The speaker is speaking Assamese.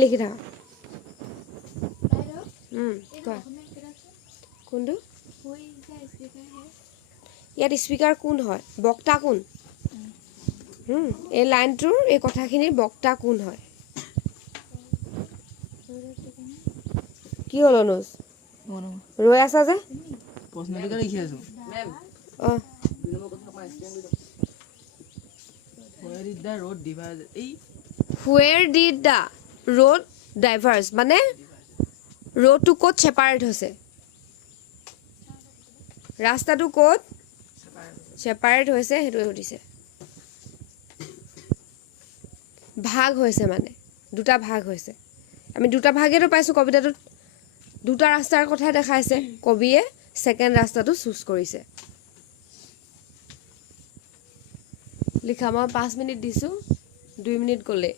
লিখি থাকা কোৱা কোনটো ইয়াত স্পীকাৰ কোন হয় বক্তা কোন এই লাইনটোৰ এই কথাখিনিৰ বক্তা কোন হয় কি হ'ল অনুজ ৰৈ আছা যে প্ৰশ্নটোকে লিখি আছো অঁ Where did the road diverge? মানে roadটো ক'ত সেপাৰেট হৈছে ৰাস্তাটো ক'ত সেপাৰেট হৈছে সেইটো সুধিছে ভাগ হৈছে মানে দুটা ভাগ হৈছে আমি দুটা ভাগেটো পাইছোঁ কবিতাটোত দুটা ৰাস্তাৰ কথা দেখাইছে কবিয়ে সেকেন্ড ৰাস্তাটো চুজ কৰিছে লিখা মই 5 মিনিট দিছোঁ 2 মিনিট গ'লে